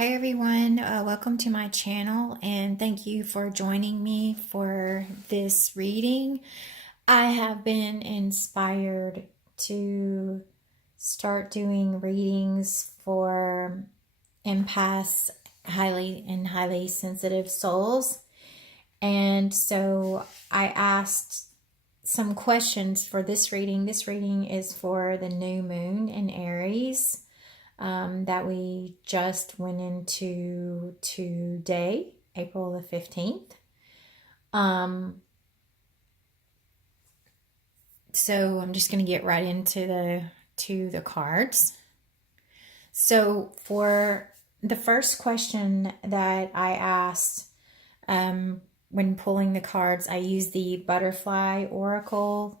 Hi everyone, welcome to my channel and thank you for joining me for this reading. I have been inspired to start doing readings for empaths, highly sensitive souls. And so I asked some questions for this reading. This reading is for the new moon in Aries. That we just went into today, April the 15th. So I'm just going to get right into the cards. So for the first question that I asked when pulling the cards, I used the Butterfly Oracle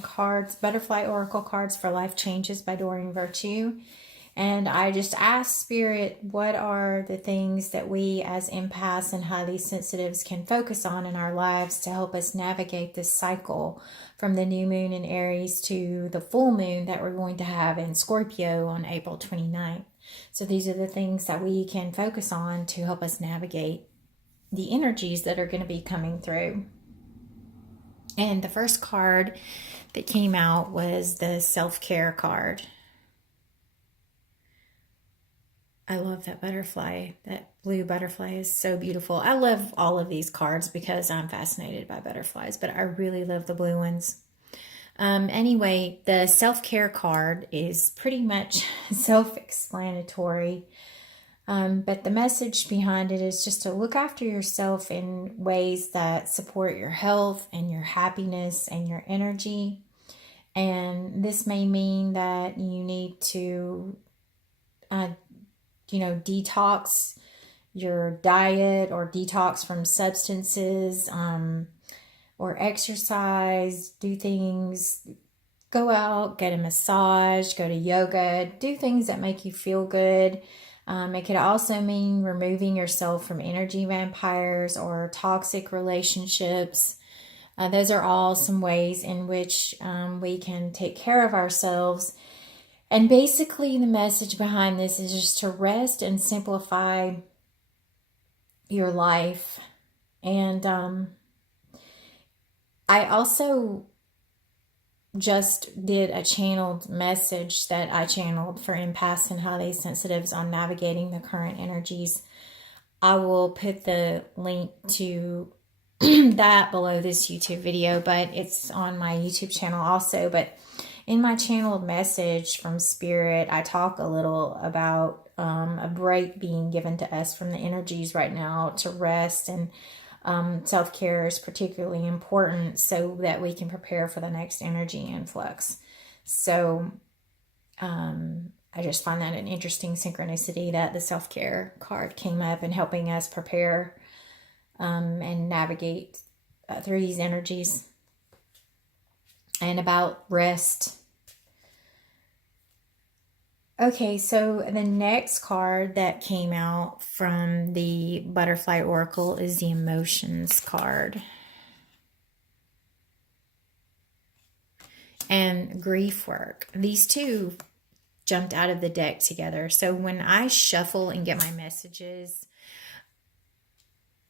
cards, Butterfly Oracle cards for Life Changes by Doreen Virtue. And I just asked Spirit, what are the things that we as empaths and highly sensitives can focus on in our lives to help us navigate this cycle from the new moon in Aries to the full moon that we're going to have in Scorpio on April 29th. So these are the things that we can focus on to help us navigate the energies that are going to be coming through. And the first card that came out was the self-care card. I love that butterfly. That blue butterfly is so beautiful. I love all of these cards because I'm fascinated by butterflies, but I really love the blue ones. Anyway, the self-care card is pretty much self-explanatory, but the message behind it is just to look after yourself in ways that support your health and your happiness and your energy. And this may mean that you need to detox your diet or detox from substances, or exercise, do things, go out, get a massage, go to yoga, do things that make you feel good. It could also mean removing yourself from energy vampires or toxic relationships. Those are all some ways in which we can take care of ourselves. And basically the message behind this is just to rest and simplify your life. And I also just did a channeled message that I channeled for empaths and highly sensitives on navigating the current energies. I will put the link to that below this YouTube video, but it's on my YouTube channel also. But in my channeled message from Spirit, I talk a little about a break being given to us from the energies right now to rest, and self-care is particularly important so that we can prepare for the next energy influx. So I just find that an interesting synchronicity that the self-care card came up and helping us prepare and navigate through these energies. And about rest. Okay, so the next card that came out from the Butterfly Oracle is the Emotions card. And Grief Work. These two jumped out of the deck together. So when I shuffle and get my messages,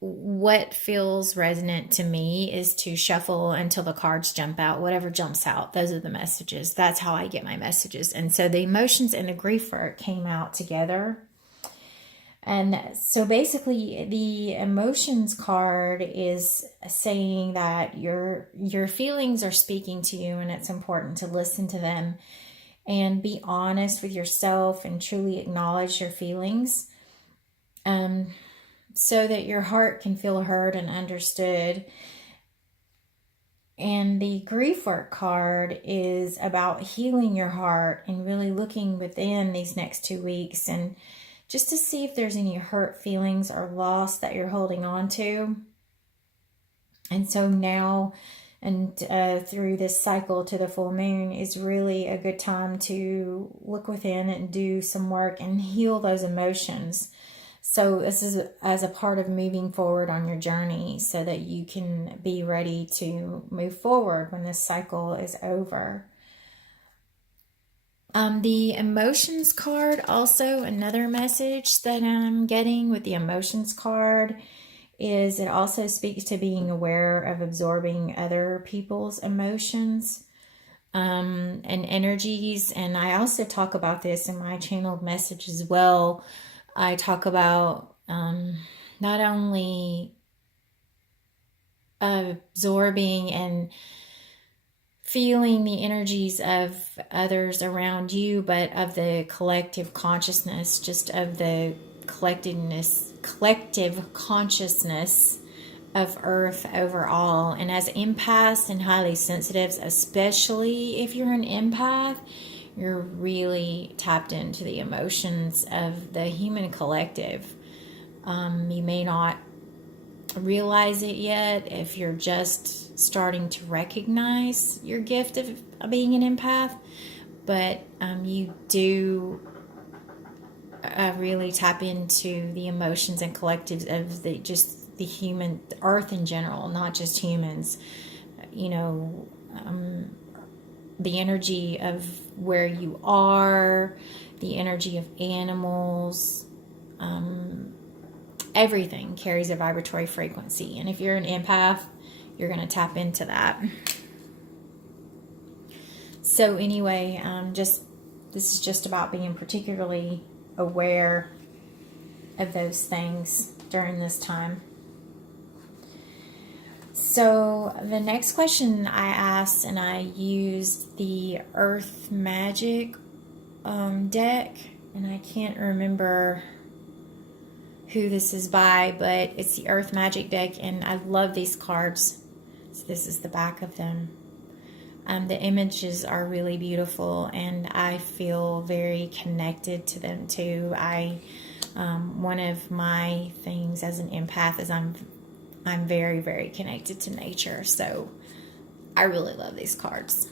what feels resonant to me is to shuffle until the cards jump out. Whatever jumps out, those are the messages. That's how I get my messages. And so the Emotions and the Grief Work came out together. And so basically the Emotions card is saying that your feelings are speaking to you, and it's important to listen to them and be honest with yourself and truly acknowledge your feelings. So that your heart can feel heard and understood. And the Grief Work card is about healing your heart and really looking within these next 2 weeks and just to see if there's any hurt feelings or loss that you're holding on to. And so now and through this cycle to the full moon is really a good time to look within and do some work and heal those emotions. So this is as a part of moving forward on your journey so that you can be ready to move forward when this cycle is over. The emotions card, also another message that I'm getting with the emotions card, is it also speaks to being aware of absorbing other people's emotions and energies. And I also talk about this in my channeled message as well. I talk about not only absorbing and feeling the energies of others around you, but of the collective consciousness, just of the collective consciousness of Earth overall. And as empaths and highly sensitives, especially if you're an empath, you're really tapped into the emotions of the human collective. You may not realize it yet if you're just starting to recognize your gift of being an empath, but you do really tap into the emotions and collectives of the human, the earth in general, not just humans. You know, the energy of where you are, the energy of animals, everything carries a vibratory frequency. And if you're an empath, you're going to tap into that. So anyway, this is just about being particularly aware of those things during this time. So the next question I asked, and I used the Earth Magic deck, and I can't remember who this is by, but it's the Earth Magic deck, and I love these cards. So this is the back of them. The images are really beautiful, and I feel very connected to them too. One of my things as an empath is I'm very, very connected to nature, so I really love these cards.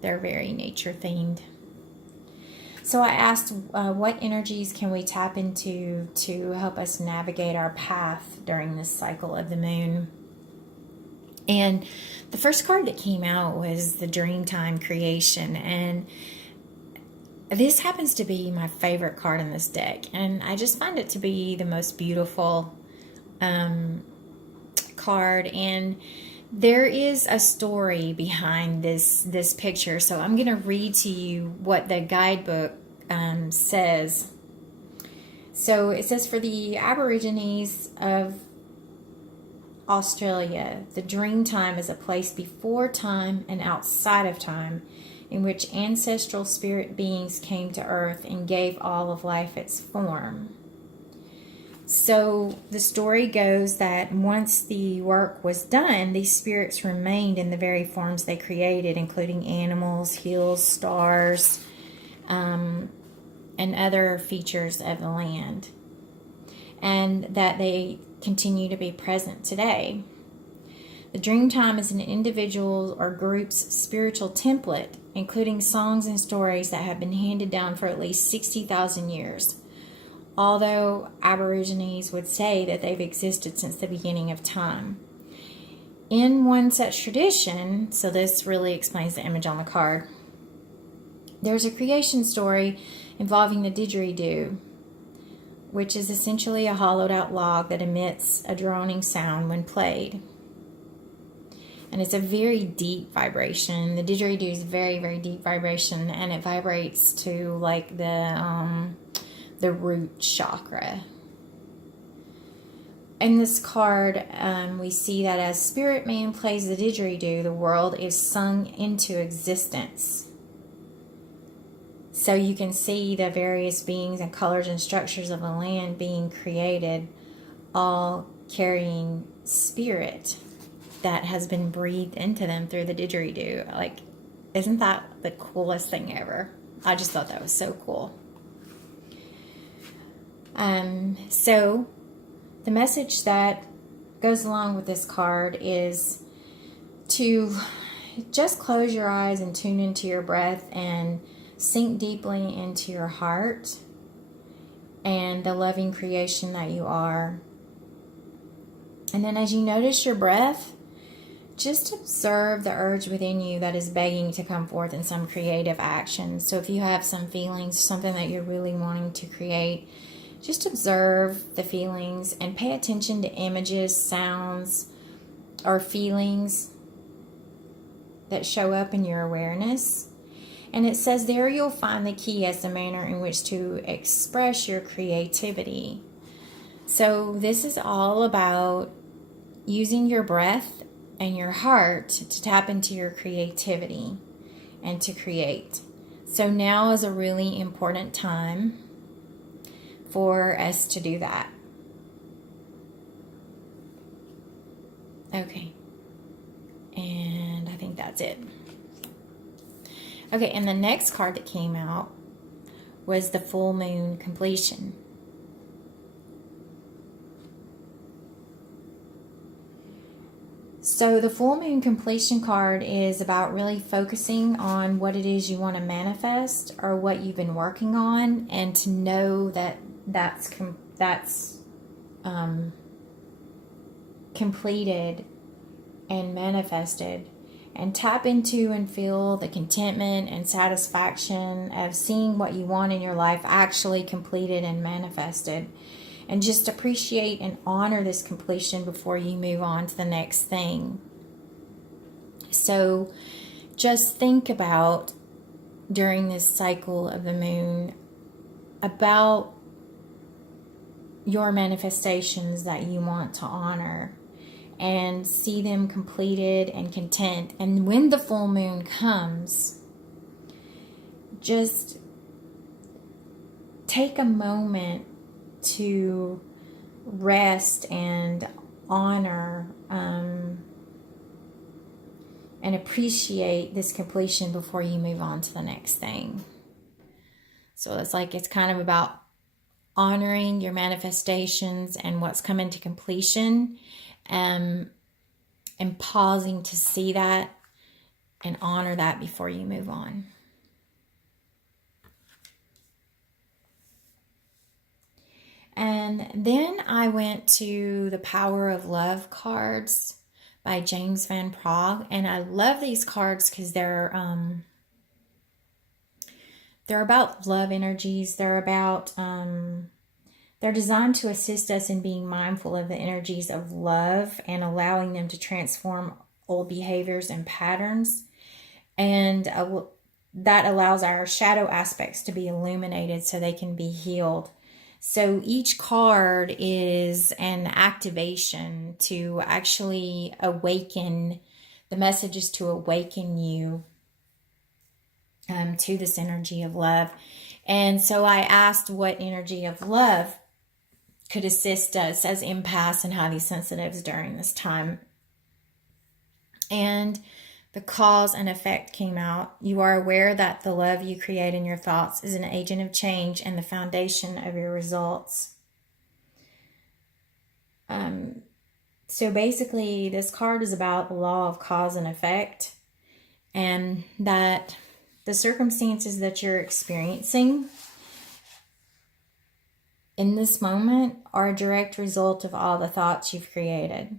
They're very nature themed. So I asked, what energies can we tap into to help us navigate our path during this cycle of the moon? And the first card that came out was the Dreamtime Creation. And this happens to be my favorite card in this deck. And I just find it to be the most beautiful card. And there is a story behind this picture. So I'm going to read to you what the guidebook says. So it says, for the Aborigines of Australia, the dream time is a place before time and outside of time, in which ancestral spirit beings came to earth and gave all of life its form. So the story goes that once the work was done, these spirits remained in the very forms they created, including animals, hills, stars, and other features of the land, and that they continue to be present today. The Dreamtime is an individual or group's spiritual template, including songs and stories that have been handed down for at least 60,000 years. Although Aborigines would say that they've existed since the beginning of time. In one such tradition, so this really explains the image on the card, there's a creation story involving the didgeridoo, which is essentially a hollowed out log that emits a droning sound when played. And it's a very deep vibration. The didgeridoo is very, very deep vibration, and it vibrates to like the root chakra. In this card, we see that as Spirit Man plays the didgeridoo, the world is sung into existence. So you can see the various beings and colors and structures of the land being created, all carrying spirit that has been breathed into them through the didgeridoo. Like, isn't that the coolest thing ever? I just thought that was so cool. So the message that goes along with this card is to just close your eyes and tune into your breath and sink deeply into your heart and the loving creation that you are. And then as you notice your breath, just observe the urge within you that is begging to come forth in some creative action. So if you have some feelings, something that you're really wanting to create, just observe the feelings and pay attention to images, sounds, or feelings that show up in your awareness. And it says there you'll find the key as the manner in which to express your creativity. So this is all about using your breath and your heart to tap into your creativity and to create. So now is a really important time for us to do that. Okay. And I think that's it. Okay, and the next card that came out was the full moon completion. So the full moon completion card is about really focusing on what it is you want to manifest or what you've been working on, and to know that that's completed and manifested, and tap into and feel the contentment and satisfaction of seeing what you want in your life actually completed and manifested. And just appreciate and honor this completion before you move on to the next thing. So just think about, during this cycle of the moon, about your manifestations that you want to honor and see them completed and content. And when the full moon comes, just take a moment to rest and honor and appreciate this completion before you move on to the next thing. So it's kind of about honoring your manifestations and what's coming to completion, and pausing to see that and honor that before you move on. And then I went to the Power of Love cards by James Van Praagh, and I love these cards because they're about love energies. They're designed to assist us in being mindful of the energies of love and allowing them to transform old behaviors and patterns, and that allows our shadow aspects to be illuminated so they can be healed. So each card is an activation to actually awaken. The message is to awaken you to this energy of love. And so I asked what energy of love could assist us as empaths and highly sensitives during this time. And the cause and effect came out. You are aware that the love you create in your thoughts is an agent of change and the foundation of your results. So basically, this card is about the law of cause and effect, and that the circumstances that you're experiencing in this moment are a direct result of all the thoughts you've created.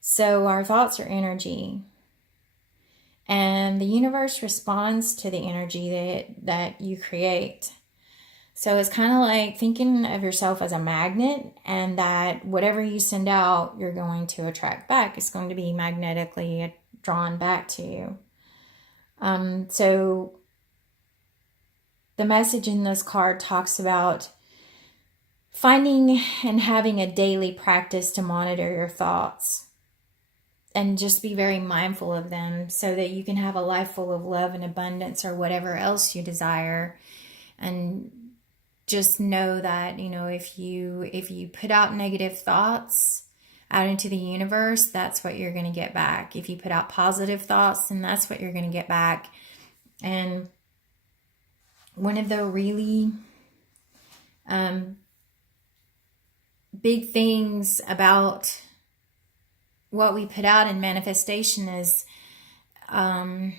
So our thoughts are energy. And the universe responds to the energy that you create. So it's kind of like thinking of yourself as a magnet, and that whatever you send out, you're going to attract back. It's going to be magnetically drawn back to you. So the message in this card talks about finding and having a daily practice to monitor your thoughts. And just be very mindful of them so that you can have a life full of love and abundance, or whatever else you desire. And just know that, if you put out negative thoughts out into the universe, that's what you're going to get back. If you put out positive thoughts, then that's what you're going to get back. And one of the really big things about what we put out in manifestation is to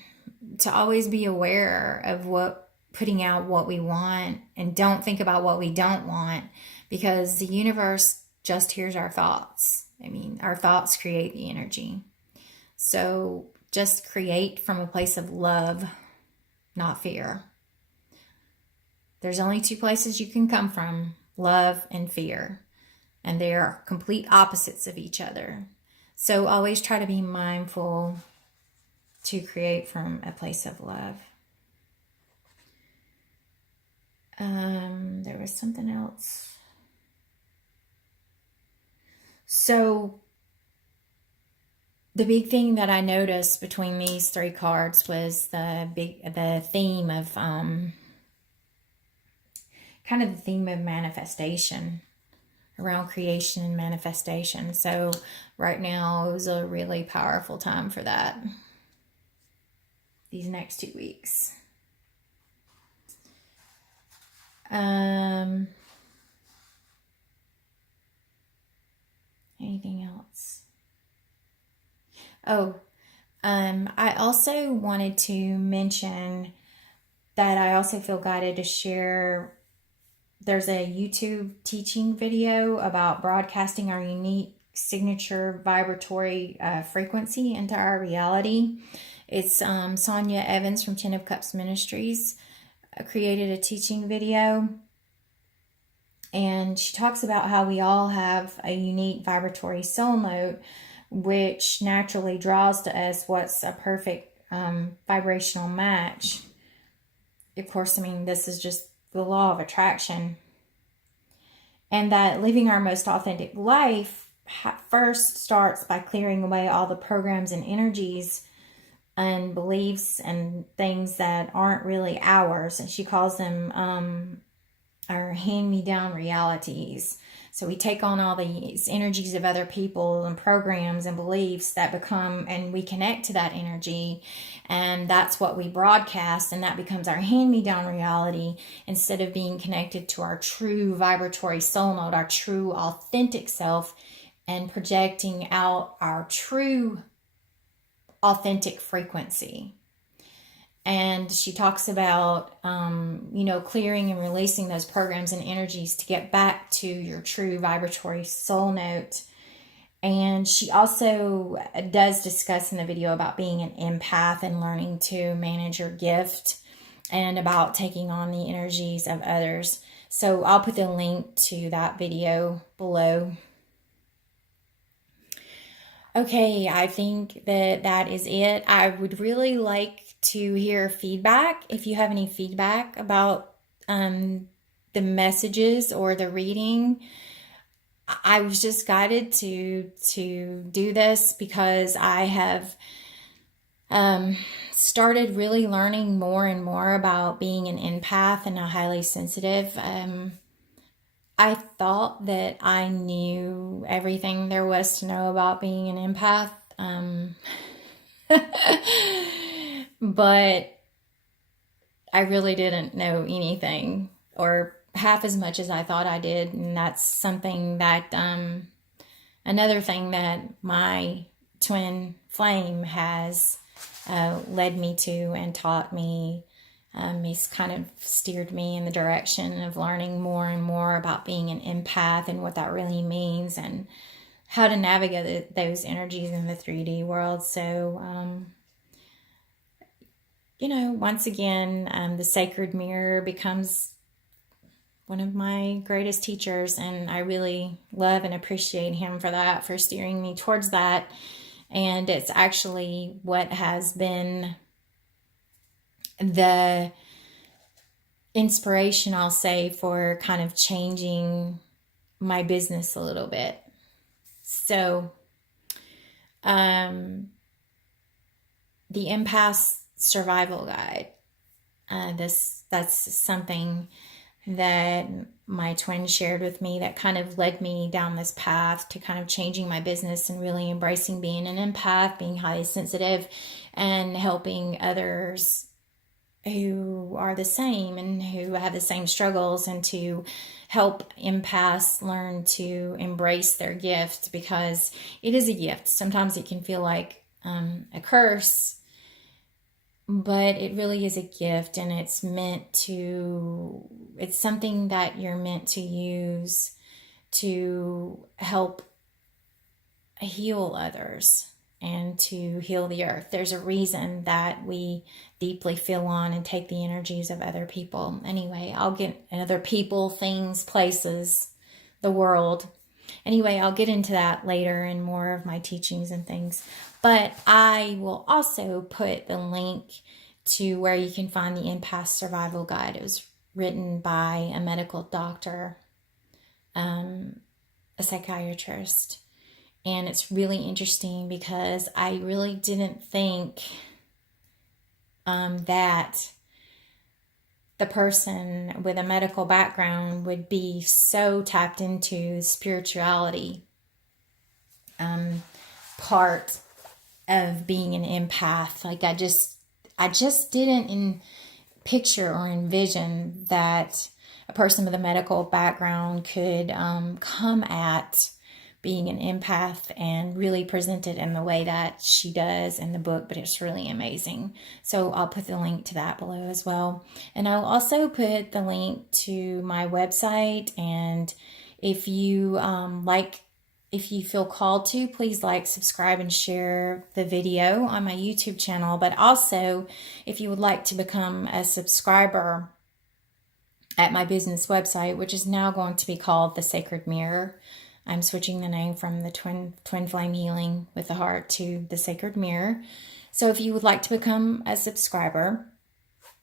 always be aware of putting out what we want, and don't think about what we don't want, because the universe just hears our thoughts. Our thoughts create the energy. So just create from a place of love, not fear. There's only two places you can come from, love and fear. And they are complete opposites of each other. So always try to be mindful to create from a place of love. There was something else. So the big thing that I noticed between these three cards was the theme of kind of the theme of manifestation, around creation and manifestation. So right now it was a really powerful time for that. These next 2 weeks. Anything else? I also wanted to mention that I also feel guided to share. There's a YouTube teaching video about broadcasting our unique signature vibratory frequency into our reality. It's Sonia Evans from 10 of Cups Ministries created a teaching video. And she talks about how we all have a unique vibratory soul note, which naturally draws to us what's a perfect vibrational match. Of course, I mean, this is just the law of attraction. And that living our most authentic life first starts by clearing away all the programs and energies and beliefs and things that aren't really ours. And she calls them our hand-me-down realities. So we take on all these energies of other people and programs and beliefs that become, and we connect to that energy, and that's what we broadcast, and that becomes our hand-me-down reality instead of being connected to our true vibratory soul note, our true authentic self, and projecting out our true authentic frequency. And she talks about, clearing and releasing those programs and energies to get back to your true vibratory soul note. And she also does discuss in the video about being an empath and learning to manage your gift and about taking on the energies of others. So I'll put the link to that video below. Okay, I think that is it. I would really like to hear feedback. If you have any feedback about the messages or the reading, I was just guided to do this because I have started really learning more and more about being an empath and a highly sensitive. I thought that I knew everything there was to know about being an empath. But I really didn't know anything, or half as much as I thought I did. And that's something that, another thing that my twin flame has led me to and taught me. He's kind of steered me in the direction of learning more and more about being an empath and what that really means and how to navigate those energies in the 3D world. So, once again, the sacred mirror becomes one of my greatest teachers, and I really love and appreciate him for that, for steering me towards that. And it's actually what has been the inspiration, I'll say, for kind of changing my business a little bit. So, the Empath Survival Guide. That's something that my twin shared with me that kind of led me down this path to kind of changing my business and really embracing being an empath, being highly sensitive, and helping others who are the same and who have the same struggles, and to help empaths learn to embrace their gift, because it is a gift. Sometimes it can feel like a curse, but it really is a gift, and it's something that you're meant to use to help heal others. and to heal the earth. There's a reason that we deeply feel on and take the energies of other people. Anyway, I'll get other people, things, places, the world. Anyway, I'll get into that later in more of my teachings and things. But I will also put the link to where you can find the Empath Survival Guide. It was written by a medical doctor, a psychiatrist. And it's really interesting because I really didn't think that the person with a medical background would be so tapped into spirituality part of being an empath. Like I just didn't picture or envision that a person with a medical background could come at being an empath and really present it in the way that she does in the book, but it's really amazing. So I'll put the link to that below as well. And I'll also put the link to my website. And if you if you feel called to, please like, subscribe, and share the video on my YouTube channel. But also, if you would like to become a subscriber at my business website, which is now going to be called The Sacred Mirror. I'm switching the name from the Twin Flame Healing with the Heart to The Sacred Mirror. So if you would like to become a subscriber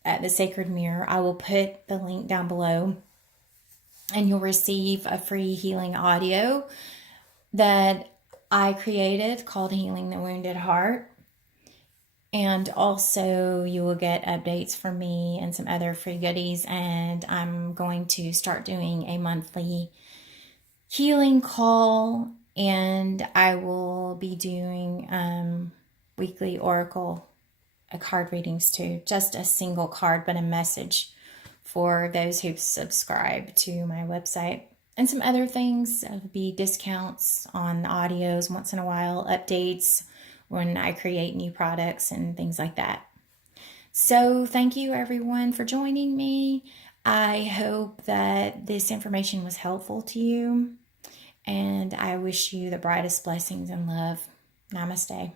at The Sacred Mirror, I will put the link down below, and you'll receive a free healing audio that I created called Healing the Wounded Heart. And also you will get updates from me and some other free goodies. And I'm going to start doing a monthly healing call, and I will be doing weekly oracle card readings too. Just a single card, but a message for those who subscribe to my website. And some other things, there'll be discounts on audios once in a while, updates when I create new products and things like that. So thank you everyone for joining me. I hope that this information was helpful to you, and I wish you the brightest blessings and love. Namaste.